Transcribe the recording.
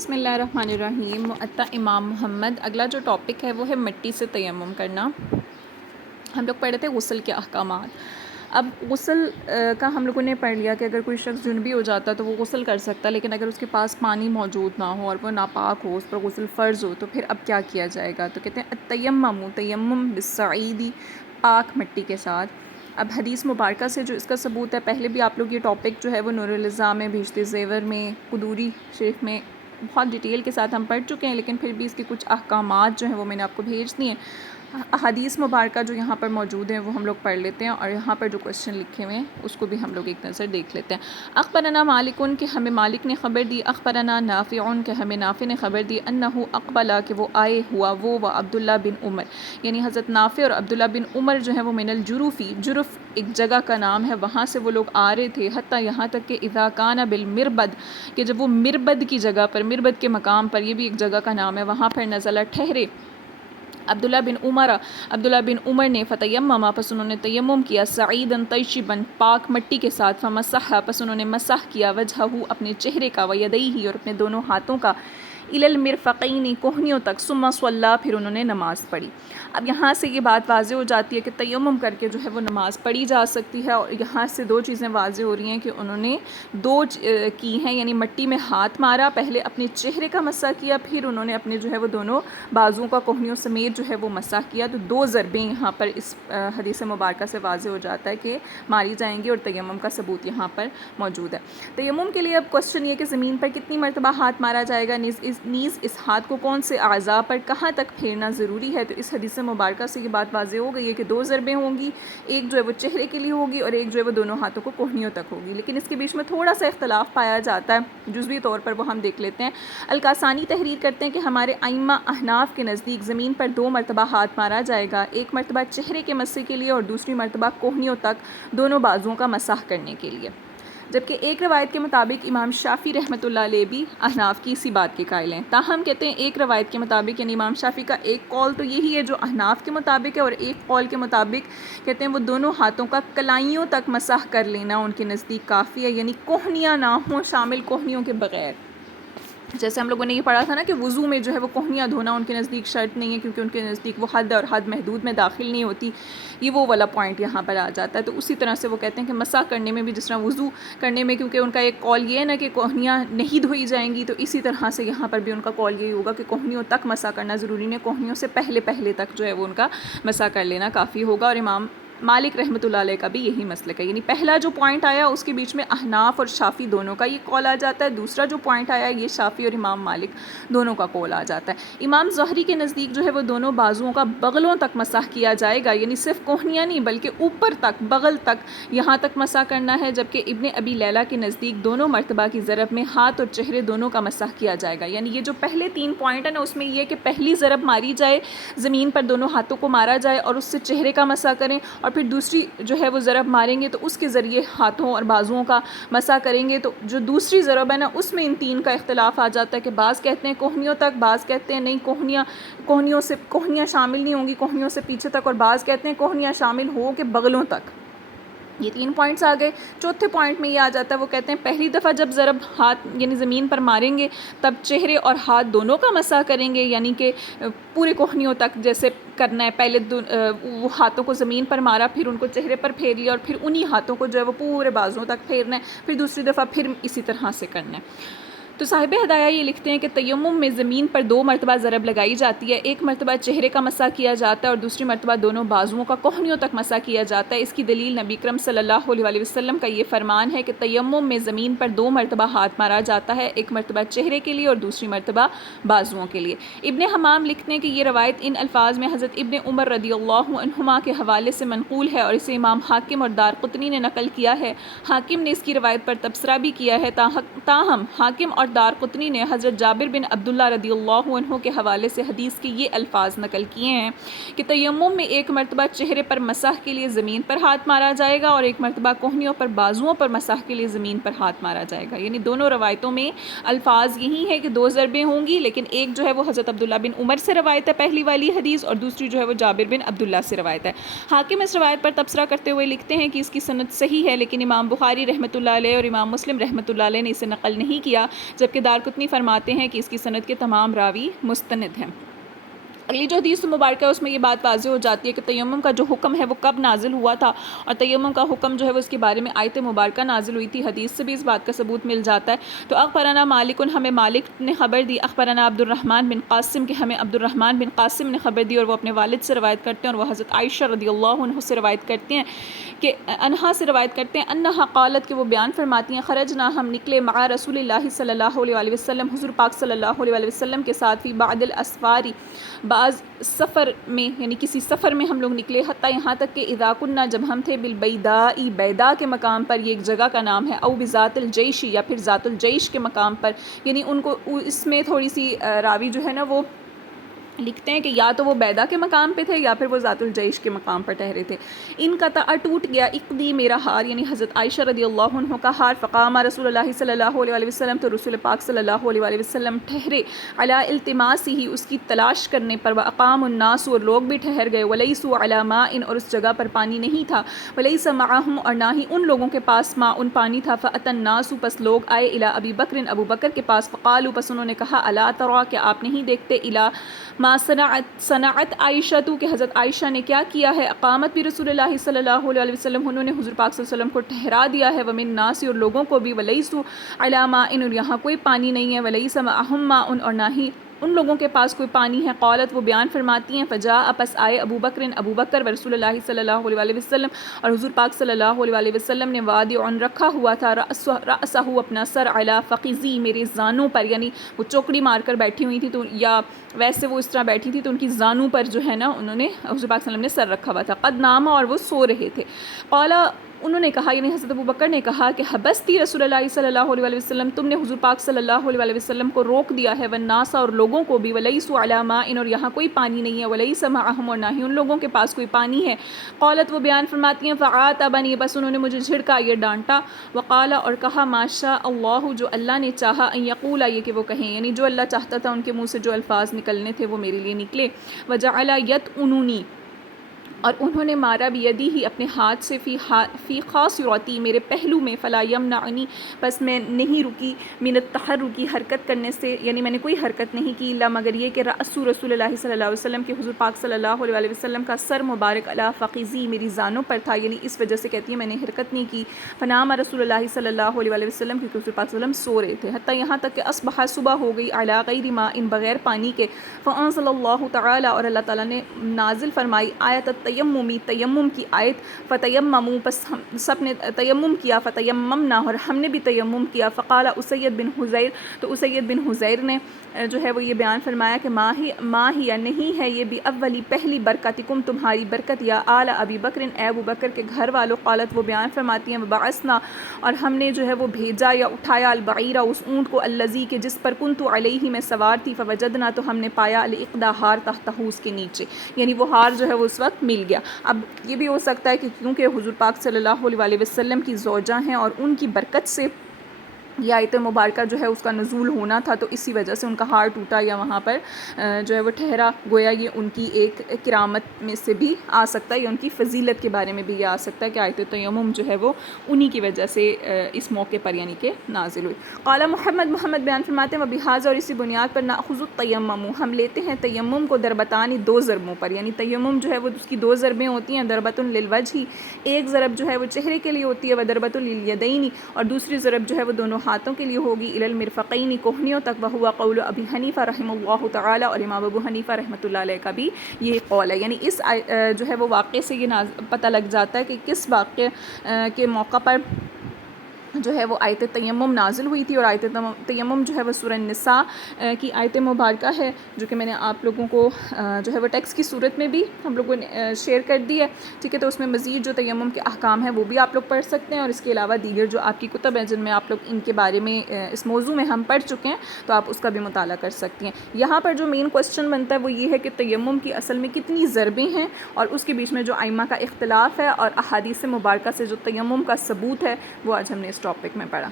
بسم اللہ الرحمن الرحیم۔ معطا امام محمد۔ اگلا جو ٹاپک ہے وہ ہے مٹی سے تیمم کرنا۔ ہم لوگ پڑھے تھے غسل کے احکامات۔ اب غسل کا ہم لوگوں نے پڑھ لیا کہ اگر کوئی شخص جنبی ہو جاتا تو وہ غسل کر سکتا ہے، لیکن اگر اس کے پاس پانی موجود نہ ہو اور وہ ناپاک ہو، اس پر غسل فرض ہو، تو پھر اب کیا کیا جائے گا؟ تو کہتے ہیں التیمم، تیمم بالصعید، پاک مٹی کے ساتھ۔ اب حدیث مبارکہ سے جو اس کا ثبوت ہے، پہلے بھی آپ لوگ یہ ٹاپک جو ہے وہ نور الزام میں، بہشت زیور میں، قدوری شریف میں بہت ڈیٹیل کے ساتھ ہم پڑھ چکے ہیں، لیکن پھر بھی اس کے کچھ احکامات جو ہیں وہ میں نے آپ کو بھیج دیے ہیں۔ احادیث مبارکہ جو یہاں پر موجود ہیں وہ ہم لوگ پڑھ لیتے ہیں، اور یہاں پر جو کوشچن لکھے ہوئے ہیں اس کو بھی ہم لوگ ایک نظر دیکھ لیتے ہیں۔ اخبرنا مالکن، کہ ہمیں مالک نے خبر دی، اخبرنا نافعن، کہ ہمیں نافع نے خبر دی، انہو اقبلا، کہ وہ آئے ہوا وہ و عبداللہ بن عمر، یعنی حضرت نافع اور عبداللہ بن عمر جو ہیں وہ من الجروفی، جرف ایک جگہ کا نام ہے، وہاں سے وہ لوگ آ رہے تھے، حتیٰ یہاں تک کہ اذا کان بالمربد، کہ جب وہ مربد کی جگہ پر، مربد کے مقام پر، یہ بھی ایک جگہ کا نام ہے، وہاں پر نزلہ ٹھہرے عبداللہ بن عمر نے، فتیمم، پس انہوں نے تیمم کیا، سعیداً طیباً، پاک مٹی کے ساتھ، فمسح، پس انہوں نے مسح کیا، وجہہ، اپنے چہرے کا، ویدیہ، اور اپنے دونوں ہاتھوں کا، الی المرفقین، کوہنیوں تک، ثم صلی، پھر انہوں نے نماز پڑھی۔ اب یہاں سے یہ بات واضح ہو جاتی ہے کہ تیمم کر کے جو ہے وہ نماز پڑھی جا سکتی ہے، اور یہاں سے دو چیزیں واضح ہو رہی ہیں کہ انہوں نے دو کی ہیں، یعنی مٹی میں ہاتھ مارا، پہلے اپنے چہرے کا مسح کیا، پھر انہوں نے اپنے جو ہے وہ دونوں بازوؤں کا کوہنیوں سمیت جو ہے وہ مسح کیا۔ تو دو ضربیں یہاں پر اس حدیث مبارکہ سے واضح ہو جاتا ہے کہ ماری جائیں گی، اور تیمم کا ثبوت یہاں پر موجود ہے۔ تیمم کے لیے اب کوشچن یہ کہ زمین پر کتنی مرتبہ ہاتھ مارا جائے گا، نیز اس ہاتھ کو کون سے اعضاء پر کہاں تک پھیرنا ضروری ہے؟ تو اس حدیث مبارکہ سے یہ بات واضح ہو گئی ہے کہ دو ضربیں ہوں گی، ایک جو ہے وہ چہرے کے لیے ہوگی اور ایک جو ہے وہ دونوں ہاتھوں کو کوہنیوں تک ہوگی، لیکن اس کے بیچ میں تھوڑا سا اختلاف پایا جاتا ہے، جزوی طور پر وہ ہم دیکھ لیتے ہیں۔ الکاسانی تحریر کرتے ہیں کہ ہمارے ائمہ احناف کے نزدیک زمین پر دو مرتبہ ہاتھ مارا جائے گا، ایک مرتبہ چہرے کے مسح کے لیے اور دوسری مرتبہ کوہنیوں تک دونوں بازوؤں کا مسح کرنے کے لیے، جبکہ ایک روایت کے مطابق امام شافعی رحمۃ اللہ علیہ بھی احناف کی اسی بات کے قائل ہیں۔ تاہم کہتے ہیں ایک روایت کے مطابق، یعنی امام شافعی کا ایک قول تو یہی ہے جو احناف کے مطابق ہے، اور ایک قول کے مطابق کہتے ہیں وہ دونوں ہاتھوں کا کلائیوں تک مسح کر لینا ان کے نزدیک کافی ہے، یعنی کوہنیاں نہ ہوں شامل، کوہنیوں کے بغیر۔ جیسے ہم لوگوں نے یہ پڑھا تھا نا کہ وضو میں جو ہے وہ کوہنیاں دھونا ان کے نزدیک شرط نہیں ہے، کیونکہ ان کے نزدیک وہ حد اور حد محدود میں داخل نہیں ہوتی، یہ وہ والا پوائنٹ یہاں پر آ جاتا ہے۔ تو اسی طرح سے وہ کہتے ہیں کہ مسح کرنے میں بھی جس طرح وضو کرنے میں، کیونکہ ان کا ایک قول یہ ہے نا کہ کوہنیاں نہیں دھوئی جائیں گی، تو اسی طرح سے یہاں پر بھی ان کا قول یہی ہوگا کہ کوہنیوں تک مسح کرنا ضروری نہیں، کوہنیوں سے پہلے تک جو ہے وہ ان کا مسح کر لینا کافی ہوگا، اور امام مالک رحمۃ اللہ علیہ کا بھی یہی مسلک ہے، یعنی پہلا جو پوائنٹ آیا اس کے بیچ میں احناف اور شافعی دونوں کا یہ قول آ جاتا ہے، دوسرا جو پوائنٹ آیا یہ شافعی اور امام مالک دونوں کا قول آ جاتا ہے۔ امام زہری کے نزدیک جو ہے وہ دونوں بازوؤں کا بغلوں تک مسح کیا جائے گا، یعنی صرف کوہنیاں نہیں بلکہ اوپر تک، بغل تک، یہاں تک مسح کرنا ہے، جبکہ ابن ابی لیلہ کے نزدیک دونوں مرتبہ کی ضرب میں ہاتھ اور چہرے دونوں کا مسح کیا جائے گا، یعنی یہ جو پہلے تین پوائنٹ ہیں نا اس میں یہ کہ پہلی ضرب ماری جائے، زمین پر دونوں ہاتھوں کو مارا جائے اور اس سے چہرے کا مسح کریں، اور پھر دوسری جو ہے وہ ضرب ماریں گے تو اس کے ذریعے ہاتھوں اور بازوؤں کا مسح کریں گے۔ تو جو دوسری ضرب ہے نا اس میں ان تین کا اختلاف آ جاتا ہے کہ بعض کہتے ہیں کوہنیوں تک، بعض کہتے ہیں نہیں کوہنیاں شامل نہیں ہوں گی، کوہنیوں سے پیچھے تک، اور بعض کہتے ہیں کوہنیاں شامل ہو کے بغلوں تک۔ یہ تین پوائنٹس آ گئے۔ چوتھے پوائنٹ میں یہ آ جاتا ہے، وہ کہتے ہیں پہلی دفعہ جب ضرب ہاتھ یعنی زمین پر ماریں گے تب چہرے اور ہاتھ دونوں کا مسح کریں گے، یعنی کہ پورے کوہنیوں تک جیسے کرنا ہے، پہلے وہ ہاتھوں کو زمین پر مارا، پھر ان کو چہرے پر پھیر لیا، اور پھر انہی ہاتھوں کو جو ہے وہ پورے بازوؤں تک پھیرنا ہے، پھر دوسری دفعہ پھر اسی طرح سے کرنا ہے۔ تو صاحب ہدایہ یہ لکھتے ہیں کہ تیمم میں زمین پر دو مرتبہ ضرب لگائی جاتی ہے، ایک مرتبہ چہرے کا مسح کیا جاتا ہے اور دوسری مرتبہ دونوں بازوؤں کا کوہنیوں تک مسح کیا جاتا ہے۔ اس کی دلیل نبی اکرم صلی اللہ علیہ وسلم کا یہ فرمان ہے کہ تیمم میں زمین پر دو مرتبہ ہاتھ مارا جاتا ہے، ایک مرتبہ چہرے کے لیے اور دوسری مرتبہ بازوؤں کے لیے۔ ابن حمام لکھتے ہیں کہ یہ روایت ان الفاظ میں حضرت ابن عمر رضی اللہ عنہما کے حوالے سے منقول ہے، اور اسے امام حاکم اور دارقطنی نے نقل کیا ہے۔ حاکم نے اس کی روایت پر تبصرہ بھی کیا ہے، تاہم حاکم اور دارقطنی نے حضرت جابر بن عبداللہ رضی اللہ عنہ کے حوالے سے حدیث کے یہ الفاظ نقل کیے ہیں کہ تیمم میں ایک مرتبہ چہرے پر مسح کے لیے زمین پر ہاتھ مارا جائے گا اور ایک مرتبہ کوہنیوں پر بازوؤں پر مسح کے لیے زمین پر ہاتھ مارا جائے گا، یعنی دونوں روایتوں میں الفاظ یہی ہے کہ دو ضربیں ہوں گی، لیکن ایک جو ہے وہ حضرت عبداللہ بن عمر سے روایت ہے پہلی والی حدیث، اور دوسری جو ہے وہ جابر بن عبداللہ سے روایت ہے۔ حاکم اس روایت پر تبصرہ کرتے ہوئے لکھتے ہیں کہ اس کی سند صحیح ہے، لیکن امام بخاری رحمۃ اللہ علیہ اور امام مسلم رحمۃ اللہ علیہ نے اسے نقل نہیں کیا، جبکہ دارقطنی فرماتے ہیں کہ اس کی سند کے تمام راوی مستند ہیں۔ اگلی جو حدیث مبارکہ ہے اس میں یہ بات واضح ہو جاتی ہے کہ تیمم کا جو حکم ہے وہ کب نازل ہوا تھا، اور تیمم کا حکم جو ہے وہ اس کے بارے میں آیت مبارکہ نازل ہوئی تھی۔ حدیث سے بھی اس بات کا ثبوت مل جاتا ہے۔ تو اخبرنا مالک، ہمیں مالک نے خبر دی، اخبرنا عبد الرحمن بن قاسم، کہ ہمیں عبد الرحمن بن قاسم نے خبر دی، اور وہ اپنے والد سے روایت کرتے ہیں، اور وہ حضرت عائشہ رضی اللہ عنہ سے روایت کرتے ہیں کہ انہا سے روایت کرتے ہیں انہا قالت، کہ وہ بیان فرماتی ہیں خرجنا، ہم نکلے مع رسول اللہ صلی اللہ علیہ وآلہ وسلم، حضور پاک صلی اللہ علیہ وآلہ وسلم کے ساتھ، فی بعض الاسفاری، بعض سفر میں، یعنی کسی سفر میں ہم لوگ نکلے، حتیٰ یہاں تک کہ اذا کننا، جب ہم تھے، بالبیداء، بیدا کے مقام پر، یہ ایک جگہ کا نام ہے، او بذات الجیش، یا پھر ذات الجیش کے مقام پر، یعنی ان کو اس میں تھوڑی سی راوی جو ہے نا وہ لکھتے ہیں کہ یا تو وہ بیدا کے مقام پہ تھے یا پھر وہ ذات الجیش کے مقام پر ٹھہرے تھے۔ ان کا ٹوٹ گیا اقدی، میرا ہار، یعنی حضرت عائشہ رضی اللہ عنہ کا ہار، فقام رسول اللہ صلی اللہ علیہ وآلہ وسلم، تو رسول پاک صلی اللہ علیہ وآلہ وسلم ٹھہرے، علی التماسی ہی، اس کی تلاش کرنے پر، واقام الناس، اور لوگ بھی ٹھہر گئے، ولیسوا علی ماء، اور اس جگہ پر پانی نہیں تھا، ولیس معہم، اور نہ ہی ان لوگوں کے پاس ماء پانی تھا، فاتی الناس، پس لوگ آئے، الی ابی بکر، ابو بکر کے پاس، فقالوا، پس انہوں نے کہا، الا تری، کہ آپ نہیں دیکھتے، الی ما صنعت عائشہ، تو کہ حضرت عائشہ نے کیا کیا ہے، اقامت بھی رسول اللہ صلی اللہ علیہ وسلم، انہوں نے حضور پاک صلی اللہ علیہ وسلم کو ٹھہرا دیا ہے، ومن الناس، اور لوگوں کو بھی، ولیسوا علی ماء، اور یہاں کوئی پانی نہیں ہے، ولیس معہم ماء، اور نہ ہی ان لوگوں کے پاس کوئی پانی ہے۔ قالت، وہ بیان فرماتی ہیں، فجاء، پس آئے، ابو بکر ورسول اللہ صلی اللہ علیہ وآلہ وسلم، اور حضور پاک صلی اللہ علیہ وآلہ وسلم نے واضع رکھا ہوا تھا، رأسہ، اپنا سر، علی فخذی، میرے زانوں پر، یعنی وہ چوکڑی مار کر بیٹھی ہوئی تھی، تو یا ویسے وہ اس طرح بیٹھی تھی تو ان کی زانوں پر جو ہے نا انہوں نے حضور پاک صلی اللہ علیہ وسلم نے سر رکھا ہوا تھا، قد نام، اور وہ سو رہے تھے، قال، انہوں نے کہا، یعنی حضرت ابو بکر نے کہا کہ حبستی رسول اللہ صلی اللہ علیہ وسلم، تم نے حضور پاک صلی اللہ علیہ وسلم کو روک دیا ہے، والناس، اور لوگوں کو بھی، ولیسوا علی ماء، اور یہاں کوئی پانی نہیں ہے، ولیس معہم، اور نہ ہی ان لوگوں کے پاس کوئی پانی ہے۔ قالت، وہ بیان فرماتی ہیں، فعاتبنی، بس انہوں نے مجھے جھڑکا، یہ ڈانٹا، وقال، اور کہا، ما شاء اللہ، جو اللہ نے چاہا، ان یقول، یہ کہ وہ کہیں، یعنی جو اللہ چاہتا تھا ان کے منہ سے جو الفاظ نکلنے تھے وہ میرے لیے نکلے، وجعل یطعننی، اور انہوں نے مارا بیدی ہی، اپنے ہاتھ سے، فی خاصرتی، میرے پہلو میں، فلا یمنعنی، بس میں نہیں رکی، من التحرک، حرکت کرنے سے، یعنی میں نے کوئی حرکت نہیں کی، الا مگر یہ کہ رأس رسول اللہ صلی اللہ علیہ وسلم، کہ حضور پاک صلی اللہ علیہ وسلم کا سر مبارک، علی فخذی، میری زانوں پر تھا، یعنی اس وجہ سے کہتی ہے میں نے حرکت نہیں کی، فنام رسول اللہ صلی اللہ علیہ وسلم، کیونکہ حضور پاک صلی اللہ علیہ وسلم سو رہے تھے، حتیٰ یہاں تک کہ اصبح، صبح ہو گئی، علی غیر ماء، بغیر پانی کے، فانزل اللہ تعالی، اور اللہ تعالیٰ نے نازل فرمائی، آیت التیمم، تیمم کی آیت، فتیمموا، پس ہم سب نے تیمم کیا، فتیممنا، اور ہم نے بھی تیمم کیا، فقال اسید بن حذیر، تو اسید بن حذیر نے جو ہے وہ یہ بیان فرمایا کہ ما ہی نہیں ہے یہ بھی اولی، پہلی برکتکم، تمہاری برکت، یا آل ابی بکر، اے ابو بکر کے گھر والوں، قالت، وہ بیان فرماتی ہیں، وبعثنا، اور ہم نے جو ہے وہ بھیجا یا اٹھایا، البعیر، اس اونٹ کو، الذی، کہ جس پر کنت علیہ، میں سوار تھی، فوجدنا، تو ہم نے پایا، الاقدا، ہار، تحتہ، اس کے نیچے، یعنی وہ ہار جو ہے وہ اس وقت مل گیا۔ اب یہ بھی ہو سکتا ہے کہ کیونکہ حضور پاک صلی اللہ علیہ وسلم کی زوجہ ہیں اور ان کی برکت سے یہ آیت مبارکہ جو ہے اس کا نزول ہونا تھا، تو اسی وجہ سے ان کا ہار ٹوٹا یا وہاں پر جو ہے وہ ٹھہرا، گویا یہ ان کی ایک کرامت میں سے بھی آ سکتا ہے، یا ان کی فضیلت کے بارے میں بھی یہ آ سکتا ہے کہ آیت تیمم جو ہے وہ انہی کی وجہ سے اس موقع پر یعنی کہ نازل ہوئی۔ قال محمد بیان فرماتے ہیں، وبہذا، اور اسی بنیاد پر، ناخذ التیمم، ہم لیتے ہیں تیمم کو، ضربتان، دو ضربوں پر، یعنی تیمم جو ہے وہ اس کی دو ضربیں ہوتی ہیں، ضربۃ للوجہ، ایک ضرب جو ہے وہ چہرے کے لیے ہوتی ہے، وضربۃ للیدین، اور دوسری ضرب جو ہے وہ دونوں ہاتھوں کے لیے ہوگی، الی المرفقین، کوہنیوں تک، وہو قول ابی حنیفہ رحمہ اللہ تعالی، اور امام ابو حنیفہ رحمۃ اللہ علیہ کا بھی یہ قول ہے۔ یعنی اس جو ہے وہ واقعے سے یہ پتہ لگ جاتا ہے کہ کس واقعے کے موقع پر جو ہے وہ آیت تیمم نازل ہوئی تھی، اور آیت تیمم جو ہے وہ سورہ النساء کی آیت مبارکہ ہے، جو کہ میں نے آپ لوگوں کو جو ہے وہ ٹیکسٹ کی صورت میں بھی ہم لوگوں نے شیئر کر دی ہے، ٹھیک ہے، تو اس میں مزید جو تیمم کے احکام ہیں وہ بھی آپ لوگ پڑھ سکتے ہیں، اور اس کے علاوہ دیگر جو آپ کی کتب ہیں جن میں آپ لوگ ان کے بارے میں اس موضوع میں ہم پڑھ چکے ہیں، تو آپ اس کا بھی مطالعہ کر سکتی ہیں۔ یہاں پر جو مین کوسچن بنتا ہے وہ یہ ہے کہ تیمم کی اصل میں کتنی ضربیں ہیں، اور اس کے بیچ میں جو ائمہ کا اختلاف ہے، اور احادیث مبارکہ سے جو تیمم کا ثبوت ہے وہ آج ہم نے اس ٹاپک میں پڑھا۔